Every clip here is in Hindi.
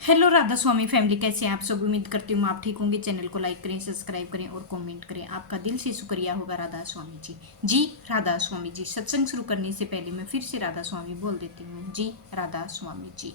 हेलो राधा स्वामी फैमिली, कैसे हैं आप सब। उम्मीद करती हूँ आप ठीक होंगे। चैनल को लाइक करें, सब्सक्राइब करें और कमेंट करें। आपका दिल से शुक्रिया होगा राधा स्वामी जी। जी राधा स्वामी जी। सत्संग शुरू करने से पहले मैं फिर से राधा स्वामी बोल देती हूँ। जी राधा स्वामी जी।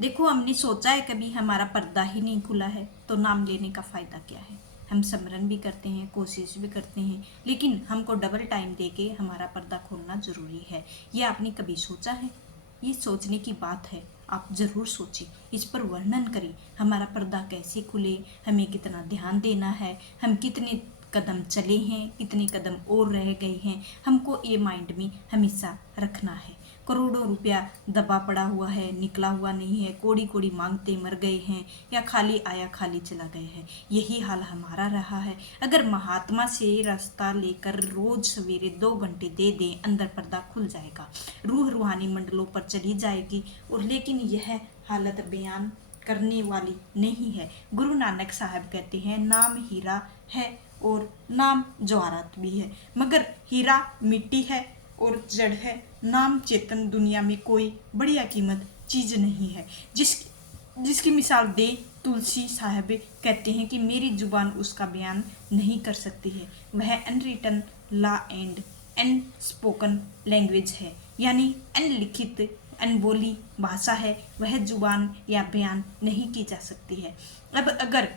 देखो, हमने सोचा है कभी हमारा पर्दा ही नहीं खुला है तो नाम लेने का फ़ायदा क्या है। हम सिमरन भी करते हैं, कोशिश भी करते हैं, लेकिन हमको डबल टाइम देके हमारा पर्दा खोलना ज़रूरी है। ये आपने कभी सोचा है? ये सोचने की बात है। आप ज़रूर सोचिए, इस पर वर्णन करें। हमारा पर्दा कैसे खुले, हमें कितना ध्यान देना है, हम कितने कदम चले हैं, कितने कदम और रह गए हैं। हमको ये माइंड में हमेशा रखना है। करोड़ों रुपया दबा पड़ा हुआ है, निकला हुआ नहीं है, कोड़ी कोड़ी मांगते मर गए हैं, या खाली आया खाली चला गए हैं। यही हाल हमारा रहा है। अगर महात्मा से रास्ता लेकर रोज सवेरे 2 घंटे दे दें, अंदर पर्दा खुल जाएगा, रूह रूहानी मंडलों पर चली जाएगी। और लेकिन यह हालत बयान करने वाली नहीं है। गुरु नानक साहब कहते हैं, नाम हीरा है और नाम जवाहरात भी है, मगर हीरा मिट्टी है और जड़ है। नाम चेतन दुनिया में कोई बढ़िया कीमत चीज नहीं है। जिसकी मिसाल दे तुलसी साहब कहते हैं कि मेरी जुबान उसका बयान नहीं कर सकती है। वह unwritten law and unspoken language है, यानी अनलिखित अनबोली भाषा है। वह जुबान या बयान नहीं की जा सकती है। अब अगर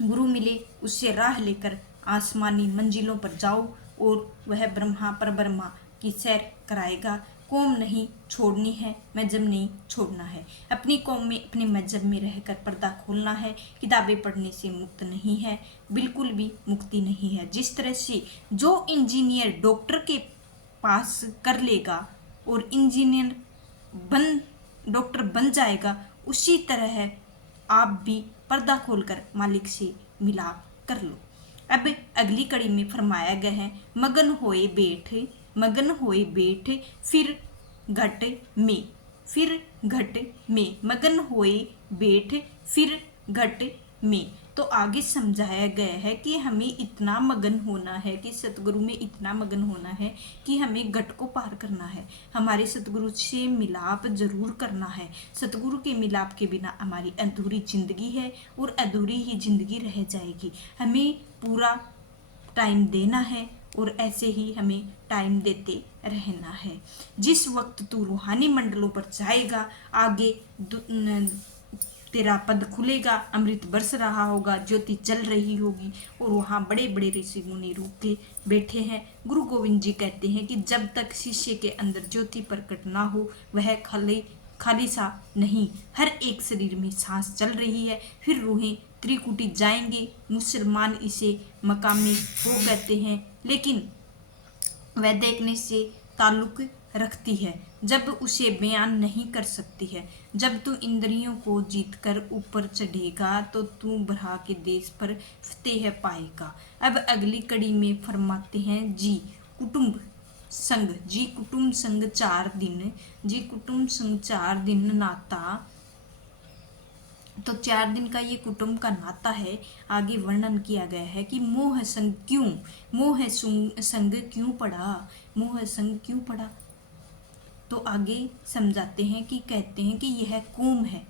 गुरु मिले, उससे राह लेकर आसमानी मंजिलों पर जाओ और वह ब्रह्मा परब्रह्मा की सैर कराएगा। कौम नहीं छोड़नी है, मजहब नहीं छोड़ना है। अपनी कौम में, अपने मजहब में रहकर पर्दा खोलना है। किताबें पढ़ने से मुक्त नहीं है, बिल्कुल भी मुक्ति नहीं है। जिस तरह से जो इंजीनियर डॉक्टर के पास कर लेगा और इंजीनियर बन डॉक्टर बन जाएगा, उसी तरह है आप भी पर्दा खोलकर मालिक से मिलाप कर लो। अब अगली कड़ी में फरमाया गया है, मगन होए बैठ फिर घट में, फिर घट में, मगन होए बैठ फिर घट में। तो आगे समझाया गया है कि हमें इतना मगन होना है, कि सतगुरु में इतना मगन होना है कि हमें घट को पार करना है। हमारे सतगुरु से मिलाप जरूर करना है। सतगुरु के मिलाप के बिना हमारी अधूरी जिंदगी है और अधूरी ही जिंदगी रह जाएगी। हमें पूरा टाइम देना है और ऐसे ही हमें टाइम देते रहना है। जिस वक्त तू रूहानी मंडलों पर जाएगा, आगे तेरा पद खुलेगा, अमृत बरस रहा होगा, ज्योति जल रही होगी और वहाँ बड़े बड़े ऋषि मुनि रूप के बैठे हैं। गुरु गोविंद जी कहते हैं कि जब तक शिष्य के अंदर ज्योति प्रकट ना हो, वह खाली खाली सा नहीं, हर एक शरीर में सांस चल रही है। फिर रूहें त्रिकुटी जाएंगे। मुसलमान इसे मकामी वो कहते हैं, लेकिन वह देखने से ताल्लुक रखती है, जब उसे बयान नहीं कर सकती है। जब तू इंद्रियों को जीतकर ऊपर चढ़ेगा तो तू ब्रह्मा के देश पर फतेह पाएगा। अब अगली कड़ी में फरमाते हैं, जी कुटुंब संग, जी कुटुंब संग 4 दिन, जी कुटुंब संग 4 दिन नाता। तो 4 दिन का ये कुटुंब का नाता है। आगे वर्णन किया गया है कि मोह संग क्यों, संग क्यों पड़ा, मोह संग क्यों पड़ा। तो आगे समझाते हैं कि कहते हैं कि यह कौम है,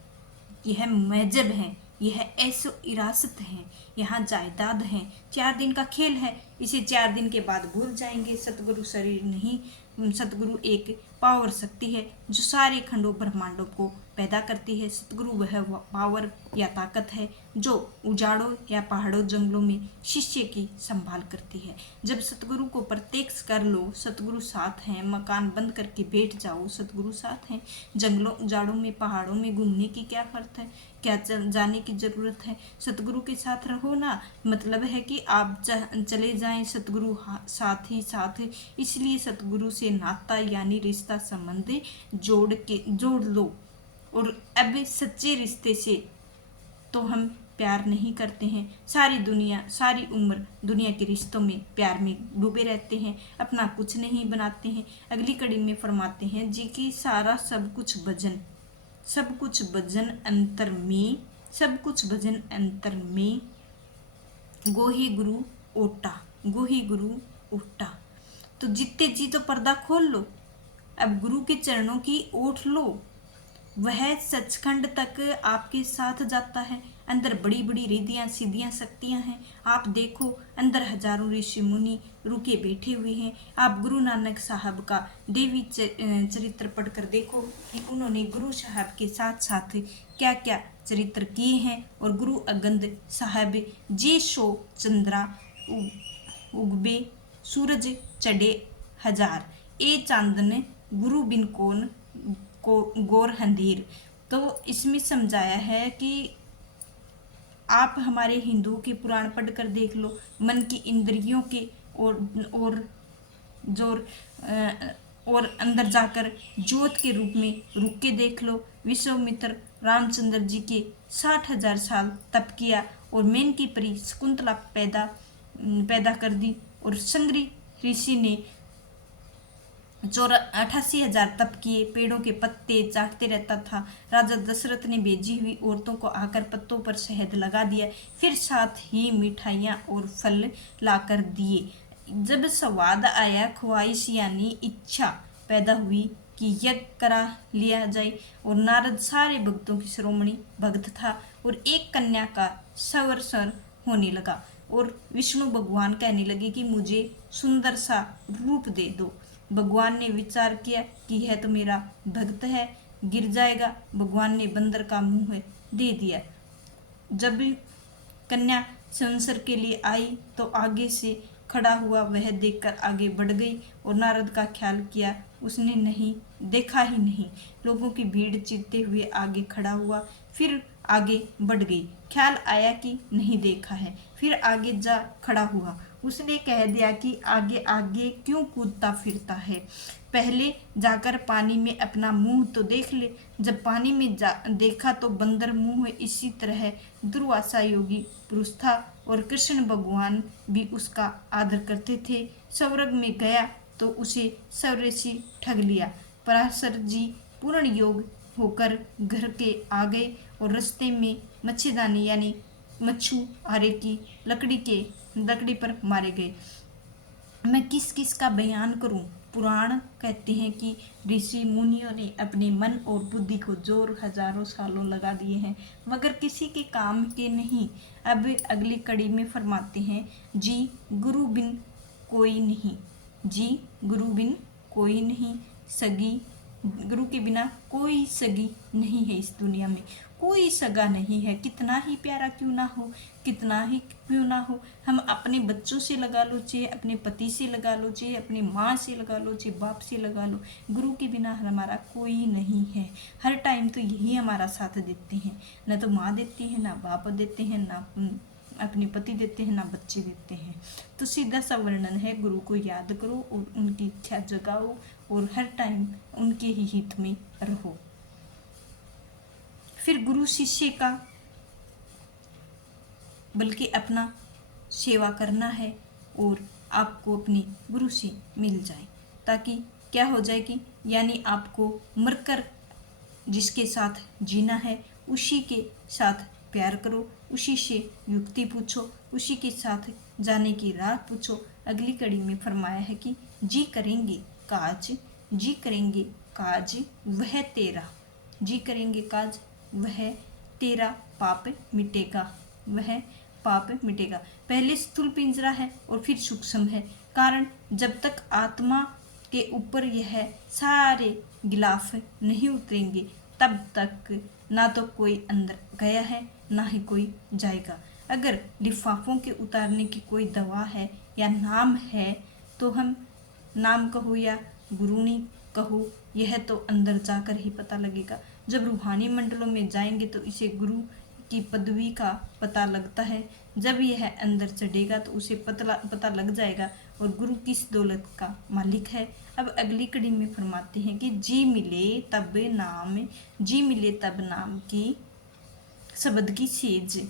यह मजहब है, यह ऐसो इरासत है, यहाँ जायदाद है। 4 दिन का खेल है, इसे 4 दिन के बाद भूल जाएंगे। सतगुरु शरीर नहीं, सतगुरु एक पावर शक्ति है जो सारे खंडों ब्रह्मांडों को पैदा करती है। सतगुरु वह पावर या ताकत है जो उजाड़ों या पहाड़ों जंगलों में शिष्य की संभाल करती है। जब सतगुरु को प्रत्यक्ष कर लो, सतगुरु साथ हैं। मकान बंद करके बैठ जाओ, सतगुरु साथ हैं। जंगलों उजाड़ों में पहाड़ों में घूमने की क्या फर्क है, क्या जाने की जरूरत है। सतगुरु के साथ रहो ना, मतलब है कि आप चले जाएं, सतगुरु साथ ही साथ। इसलिए सतगुरु से नाता यानी रिश्ता संबंध जोड़ लो। और अब सच्चे रिश्ते से तो हम प्यार नहीं करते हैं। सारी दुनिया, सारी उम्र दुनिया के रिश्तों में प्यार में डूबे रहते हैं, अपना कुछ नहीं बनाते हैं। अगली कड़ी में फरमाते हैं, जी की सारा सब कुछ भजन, सब कुछ भजन अंतर में, सब कुछ भजन अंतर में, गोही गुरु ओटा, गोही गुरु ओटा। तो जितने जी तो पर्दा खोल लो, अब गुरु के चरणों की ओट लो। वह सचखंड तक आपके साथ जाता है। अंदर बड़ी बड़ी रिद्धियाँ सिद्धियाँ शक्तियाँ हैं। आप देखो अंदर हजारों ऋषि मुनि रुके बैठे हुए हैं। आप गुरु नानक साहब का देवी चरित्र पढ़कर देखो कि उन्होंने गुरु साहब के साथ साथ क्या क्या चरित्र किए हैं। और गुरु अंगद साहब जे सो चंद्रा उगबे सूरज चढ़े हजार, ए चांदन गुरु बिन कौन को गोर हंधीर। तो इसमें समझाया है कि आप हमारे हिंदुओं के पुराण पढ़कर देख लो, मन की इंद्रियों के और जोर और अंदर जाकर ज्योत के रूप में रुक के देख लो। विश्वामित्र रामचंद्र जी के 60,000 साल तप किया और मेनकी परी शकुंतला पैदा कर दी। और संगरी ऋषि ने 88,000 तप किए, पेड़ों के पत्ते चाटते रहता था। राजा दशरथ ने भेजी हुई औरतों को आकर पत्तों पर शहद लगा दिया, फिर साथ ही मिठाइयाँ और फल लाकर दिए। जब स्वाद आया, ख्वाहिश यानी इच्छा पैदा हुई कि यज्ञ करा लिया जाए। और नारद सारे भक्तों की शिरोमणि भक्त था और एक कन्या का संवत्सर होने लगा। और विष्णु भगवान कहने लगे कि मुझे सुंदर सा रूप दे दो। भगवान ने विचार किया कि यह तो मेरा भक्त है, गिर जाएगा। भगवान ने बंदर का मुंह दे दिया। जब कन्या संवत्सर के लिए आई तो आगे से खड़ा हुआ, वह देखकर आगे बढ़ गई और नारद का ख्याल किया, उसने नहीं देखा ही नहीं। लोगों की भीड़ चीरते हुए आगे खड़ा हुआ, फिर आगे बढ़ गई। ख्याल आया कि नहीं देखा है, फिर आगे जा खड़ा हुआ। उसने कह दिया कि आगे आगे क्यों कूदता फिरता है, पहले जाकर पानी में अपना मुंह तो देख ले। जब पानी में देखा तो बंदर मुंह इसी तरह दुर्वासा योगी पुरुष था और कृष्ण भगवान भी उसका आदर करते थे। स्वर्ग में गया तो उसे सौरेसी ठग लिया। पराशर जी पूर्ण योग होकर घर के आ गए और रास्ते में मच्छीदानी यानी मच्छुआरे की लकड़ी पर मारे गए। मैं किस किस का बयान करूं। पुराण कहते हैं कि ऋषि मुनियों ने अपने मन और बुद्धि को जोर हजारों सालों लगा दिए हैं, मगर किसी के काम के नहीं। अब अगली कड़ी में फरमाते हैं, जी गुरु बिन कोई नहीं, जी गुरु बिन कोई नहीं, सगी गुरु के बिना कोई सगी नहीं है। इस दुनिया में कोई सगा नहीं है, कितना ही प्यारा क्यों ना हो, कितना ही क्यों ना हो। हम अपने बच्चों से लगा लो, चाहे अपने पति से लगा लो, चाहे अपनी माँ से लगा लो, चाहे बाप से लगा लो, गुरु के बिना हमारा कोई नहीं है। हर टाइम तो यही हमारा साथ देते हैं, न तो माँ देती है, ना बाप देते हैं, ना अपने पति देते हैं, ना बच्चे देते हैं। तो सीधा सा वर्णन है, गुरु को याद करो और उनकी इच्छा जगाओ और हर टाइम उनके ही हित में रहो। फिर गुरु शिष्य का बल्कि अपना सेवा करना है और आपको अपने गुरु से मिल जाए, ताकि क्या हो जाए कि यानी आपको मरकर जिसके साथ जीना है उसी के साथ प्यार करो, उसी से युक्ति पूछो, उसी के साथ जाने की राह पूछो। अगली कड़ी में फरमाया है कि जी करेंगे काज, जी करेंगे काज वह तेरा, जी करेंगे काज वह तेरा, पाप मिटेगा, वह पाप मिटेगा। पहले स्थूल पिंजरा है और फिर सूक्ष्म है। कारण जब तक आत्मा के ऊपर यह सारे गिलाफ नहीं उतरेंगे तब तक ना तो कोई अंदर गया है ना ही कोई जाएगा। अगर लिफाफों के उतारने की कोई दवा है या नाम है तो हम नाम कहो या गुरुनी कहो, यह तो अंदर जाकर ही पता लगेगा। जब रूहानी मंडलों में जाएंगे तो इसे गुरु की पदवी का पता लगता है। जब यह अंदर चढ़ेगा तो उसे पता लग जाएगा और गुरु किस दौलत का मालिक है। अब अगली कड़ी में फरमाते हैं कि जी मिले तब नाम, जी मिले तब नाम की शब्द की सेज,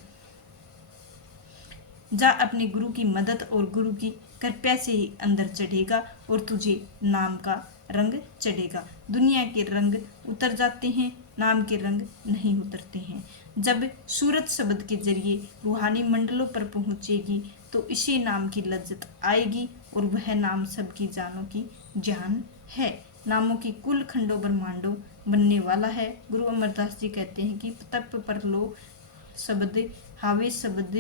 जा अपने गुरु की मदद और गुरु की कृपा से ही अंदर चढ़ेगा और तुझे नाम का रंग चढ़ेगा। दुनिया के रंग उतर जाते हैं, नाम के रंग नहीं उतरते हैं। जब सूरत शब्द के जरिए रूहानी मंडलों पर पहुँचेगी तो इसी नाम की लज्जत आएगी और वह नाम सबकी जानों की जान है। नामों की कुल खंडों ब्रह्मांडों बनने वाला है। गुरु अमरदास जी कहते हैं कि तप पर लो शब्द हावे शब्द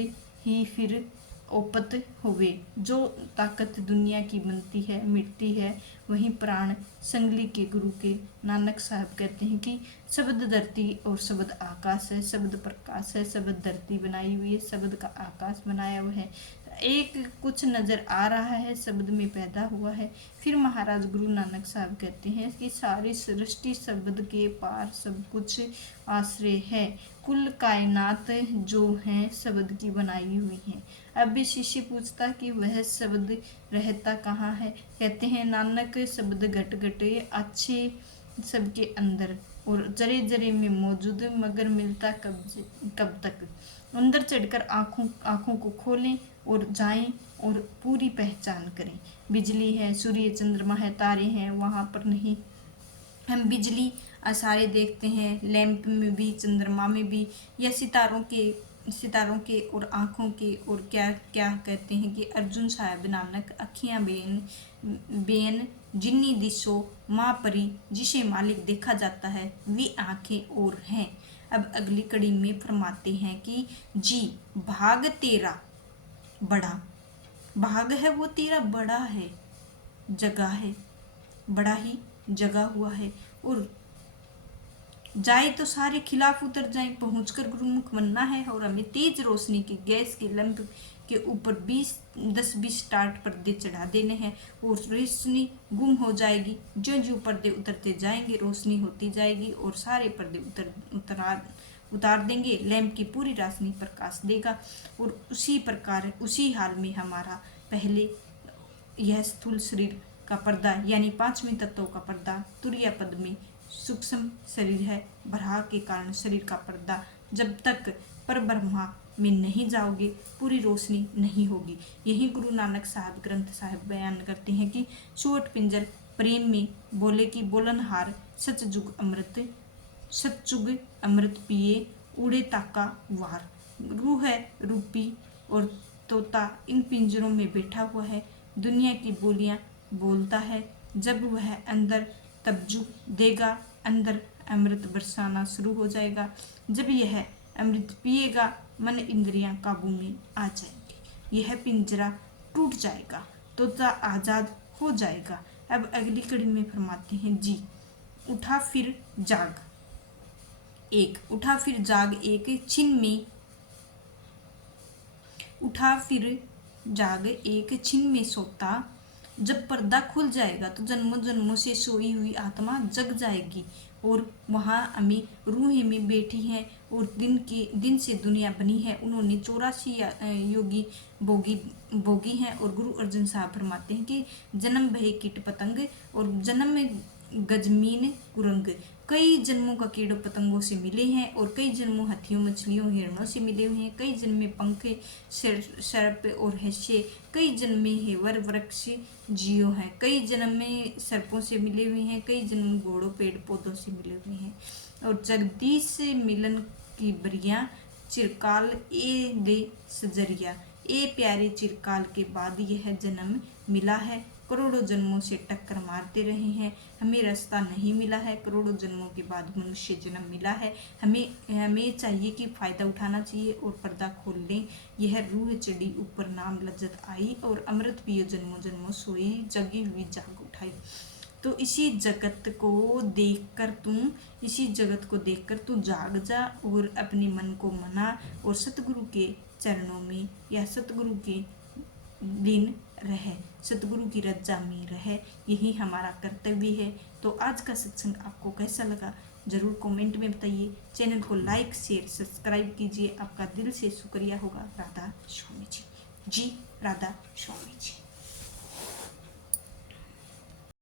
ही फिर ओपत होवे। जो ताकत दुनिया की बनती है मिटती है वही प्राण संगली के गुरु के। नानक साहब कहते हैं कि शब्द धरती और शब्द आकाश है, शब्द प्रकाश है, शब्द धरती बनाई हुई है, शब्द का आकाश बनाया हुआ है। एक कुछ नजर आ रहा है शब्द में पैदा हुआ है। फिर महाराज गुरु नानक साहब कहते हैं कि सारी सृष्टि शब्द के पार सब कुछ आश्रय है। कुल कायनात जो है शब्द की बनाई हुई है। अब भी शिष्य पूछता कि वह शब्द रहता कहाँ है। कहते हैं नानक शब्द घट घटे अच्छे सबके अंदर और जरे जरे में मौजूद, मगर मिलता कब तक। अंदर चढ़कर आँखों को खोलें और जाएं और पूरी पहचान करें। बिजली है, सूर्य चंद्रमा है, तारे हैं, वहाँ पर नहीं। हम बिजली सारे देखते हैं, लैंप में भी, चंद्रमा में भी, या सितारों के और आँखों के। और क्या क्या कहते हैं कि अर्जुन साहब नानक अखियाँ बेन जिन्नी दिशो माँ परी, जिसे मालिक देखा जाता है वे आँखें और हैं। अब अगली कड़ी में फरमाते हैं कि जी भाग तेरा बड़ा, भाग है वो तेरा बड़ा है, जगह है बड़ा ही जगा हुआ है। और जाए तो सारे खिलाफ उतर जाए, पहुंचकर गुरुमुख बनना है। और हमें तेज रोशनी की गैस के लंप के ऊपर 10-20 टाट पर्दे चढ़ा देने हैं और रोशनी गुम हो जाएगी। जो जो पर्दे उतरते जाएंगे रोशनी होती जाएगी और सारे पर्दे उतार देंगे। लैंप की पूरी रोशनी प्रकाश देगा। और उसी प्रकार उसी हाल में हमारा पहले यह स्थूल शरीर का पर्दा यानी 5वें तत्वों का पर्दा तुरीय पद में सूक्ष्म शरीर है। बराह के कारण शरीर का पर्दा, जब तक पर ब्रह्मा में नहीं जाओगे पूरी रोशनी नहीं होगी। यही गुरु नानक साहब ग्रंथ साहब बयान करते हैं कि चोट पिंजर प्रेम में बोले कि बोलनहार सतजुग अमृत पिए उड़े ताका वार। रूह है रूपी और तोता इन पिंजरों में बैठा हुआ है, दुनिया की बोलियां बोलता है। जब वह अंदर तब्जु देगा, अंदर अमृत बरसाना शुरू हो जाएगा। जब यह अमृत पिएगा मन इंद्रियां काबू में आ जाएंगी, यह पिंजरा टूट जाएगा, तोता आजाद हो जाएगा। अब अगली कड़ी में फरमाते हैं जी उठा फिर जाग एक, उठा फिर जाग एक छिन में, उठा फिर जाग एक छिन में सोता। जब पर्दा खुल जाएगा तो जन्मों जन्मों से सोई हुई आत्मा जग जाएगी और वहाँ अम्मी रूहें में बैठी हैं और दिन से दुनिया बनी है। उन्होंने 84 योगी भोगी हैं। और गुरु अर्जुन साहब फरमाते हैं कि जन्म भय कीट पतंग और जन्म में गजमीन कुरंग। कई जन्मों का कीड़ों पतंगों से मिले हैं और कई जन्मों हाथियों मछलियों हिरणों से मिले हुए हैं। कई जन्म में पंख सर्प और हंसे, कई जन्म में हेवर वृक्ष जियो हैं, कई जन्म में सर्पों से मिले हुए हैं, कई जन्म घोड़ों पेड़ पौधों से मिले हुए हैं। और जगदीश मिलन की बरिया चिरकाल ए दे सजरिया, ए प्यारे चिरकाल के बाद यह जन्म मिला है। करोड़ों जन्मों से टक्कर मारते रहे हैं, हमें रास्ता नहीं मिला है। करोड़ों जन्मों के बाद मनुष्य जन्म मिला है। हमें चाहिए कि फ़ायदा उठाना चाहिए और पर्दा खोल लें। यह रूह चढ़ी ऊपर नाम लज्जत आई और अमृत पियो जन्मों जन्मों सोई, जगी हुई जाग उठाई। तो इसी जगत को देखकर तू जाग जा और अपने मन को मना और सतगुरु के चरणों में या सतगुरु के दिन रहे, सतगुरु की रज्जा में रहे, यही हमारा कर्तव्य है। तो आज का सत्संग आपको कैसा लगा जरूर कमेंट में बताइए। चैनल को लाइक शेयर सब्सक्राइब कीजिए, आपका दिल से शुक्रिया होगा। राधा स्वामी जी। जी राधा स्वामी जी।